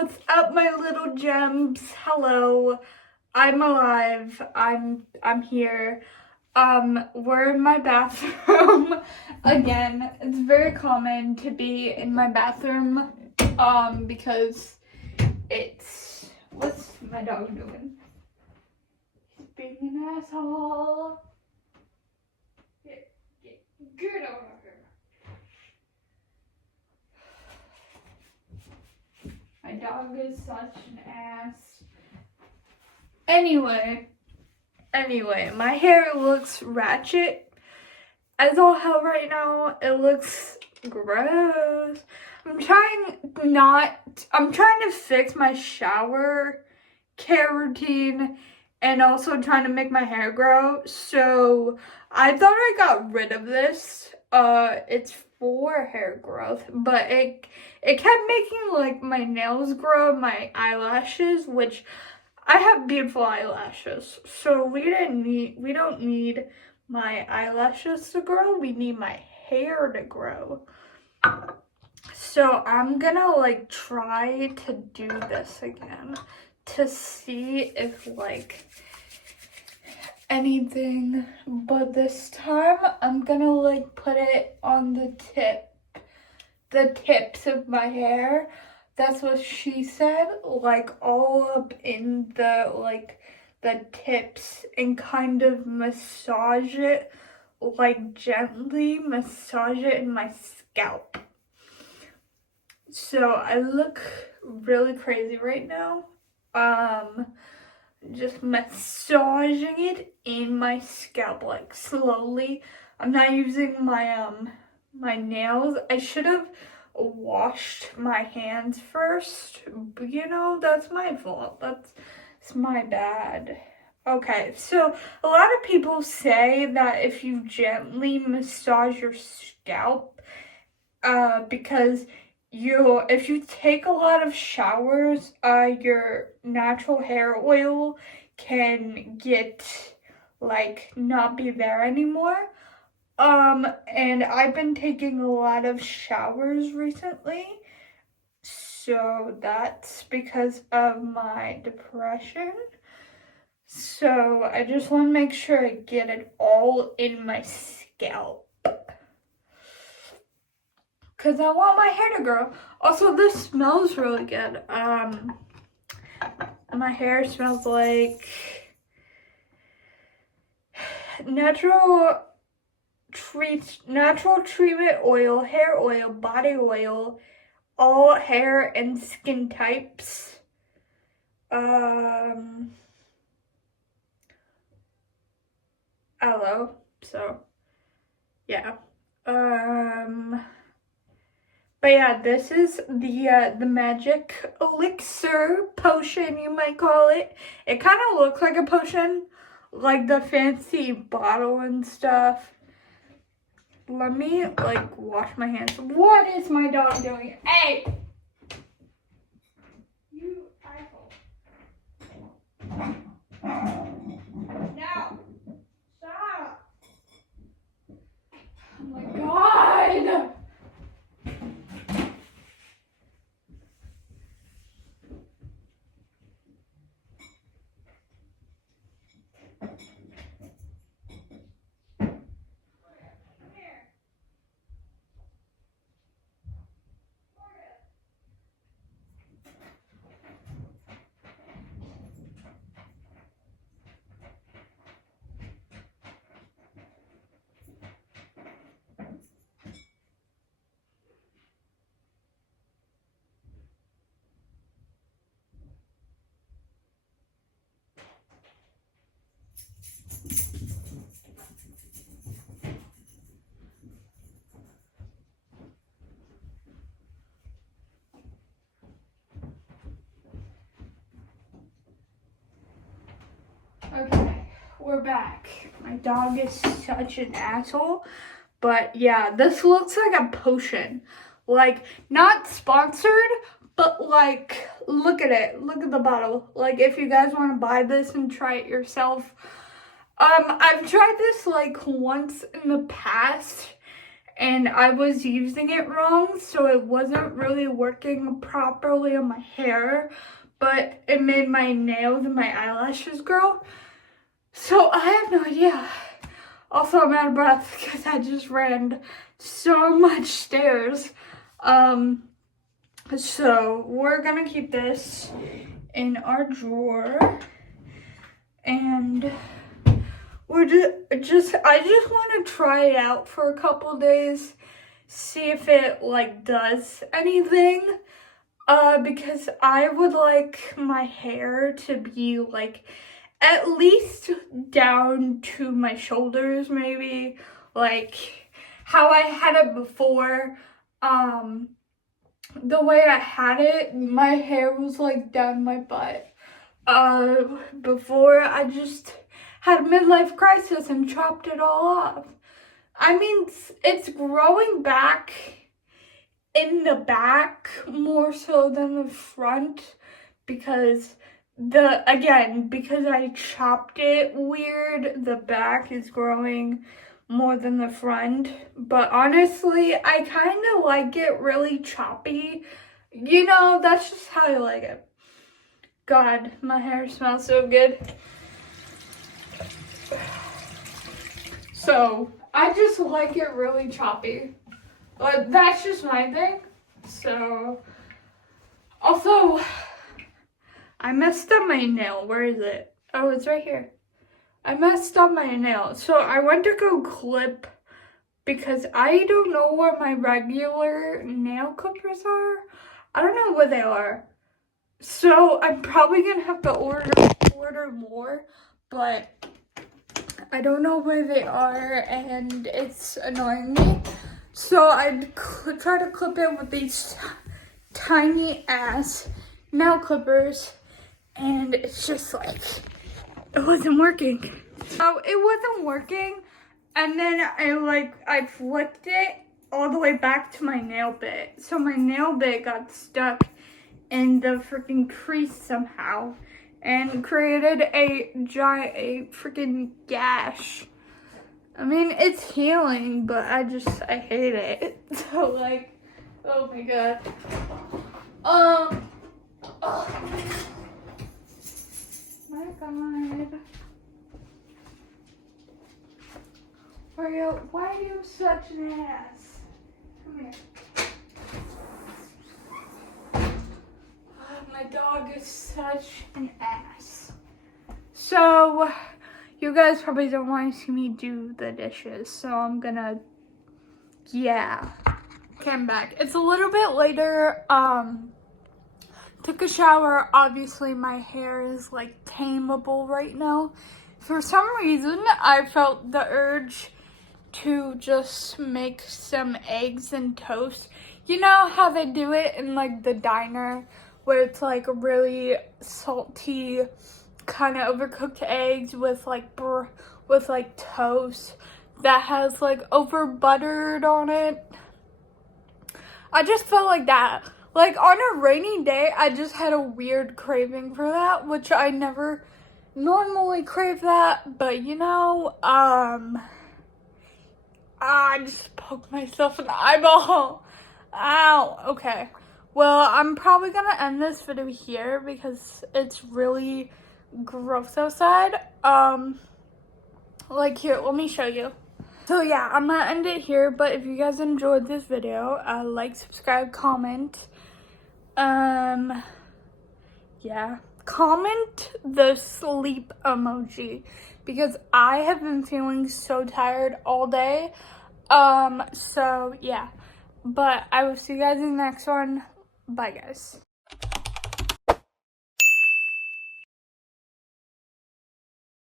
What's up, my little gems? Hello. I'm alive. I'm here. We're in my bathroom again. It's very common to be in my bathroom because what's my dog doing? He's being an asshole. Get over here. My dog is such an ass. Anyway, my hair looks ratchet as all hell right now. It looks gross. I'm trying to fix my shower care routine and also trying to make my hair grow. So I thought I got rid of this. It's for hair growth, but it kept making like my nails grow, my eyelashes, which I have beautiful eyelashes, so we don't need my eyelashes to grow, we need my hair to grow. So I'm gonna like try to do this again to see if like anything, but this time I'm gonna like put it on the tips of my hair. That's what she said, like all up in the tips, and kind of massage it, like gently massage it in my scalp. So I look really crazy right now. Just massaging it in my scalp, like slowly. I'm not using my nails. I should have washed my hands first, but you know, that's my fault. That's my bad. Okay, so a lot of people say that if you gently massage your scalp, because if you take a lot of showers, your natural hair oil can get like not be there anymore. And I've been taking a lot of showers recently, so that's because of my depression. So I just want to make sure I get it all in my scalp, because I want my hair to grow. Also, this smells really good. My hair smells like natural treatment oil, hair oil, body oil, all hair and skin types. Aloe. So, yeah. But yeah, this is the magic elixir potion, you might call it. It kind of looks like a potion, like the fancy bottle and stuff. Let me like wash my hands. What is my dog doing? Hey! You asshole. No! Stop! Oh my god! Okay, we're back. My dog is such an asshole. But yeah, this looks like a potion. Like, not sponsored, but like, look at it. Look at the bottle. Like, if you guys want to buy this and try it yourself. I've tried this like once in the past, and I was using it wrong, so it wasn't really working properly on my hair, but it made my nails and my eyelashes grow. So I have no idea. Also, I'm out of breath because I just ran so much stairs. So we're gonna keep this in our drawer, and I just want to try it out for a couple days, see if it like does anything. Because I would like my hair to be like at least down to my shoulders, maybe like how I had it before. The way I had it, my hair was like down my butt. Before I just had a midlife crisis and chopped it all off. I mean, it's growing back in the back more so than the front because because I chopped it weird, the back is growing more than the front. But honestly, I kind of like it really choppy. You know, that's just how I like it. God, my hair smells so good. So, I just like it really choppy. But that's just my thing. So, also, I messed up my nail. Where is it? Oh, it's right here. I messed up my nail. So, I went to go clip because I don't know where my regular nail clippers are. I don't know where they are. So, I'm probably going to have to order more. But I don't know where they are, and it's annoying me. So I try to clip it with these tiny ass nail clippers, and it's just like, it wasn't working. So it wasn't working, and then I flipped it all the way back to my nail bit. So my nail bit got stuck in the freaking crease somehow and created a freaking gash. I mean, it's healing, but I hate it. So, like, oh my god. Oh my god. Why are you such an ass? Come here. Oh, my dog is such an ass. So, you guys probably don't want to see me do the dishes, so I'm gonna, yeah. Okay, I'm back. It's a little bit later. Took a shower. Obviously, my hair is like tameable right now. For some reason, I felt the urge to just make some eggs and toast. You know how they do it in like the diner, where it's like really salty, kind of overcooked eggs with like toast that has like over buttered on it. I just felt like that. Like on a rainy day, I just had a weird craving for that, which I never normally crave that, but you know, I just poked myself in the eyeball. Ow. Okay. Well, I'm probably gonna end this video here because it's really gross outside. Like here, let me show you. So yeah, I'm gonna end it here, but if you guys enjoyed this video, like, subscribe, comment. Yeah, comment the sleep emoji because I have been feeling so tired all day. So yeah, but I will see you guys in the next one. Bye guys.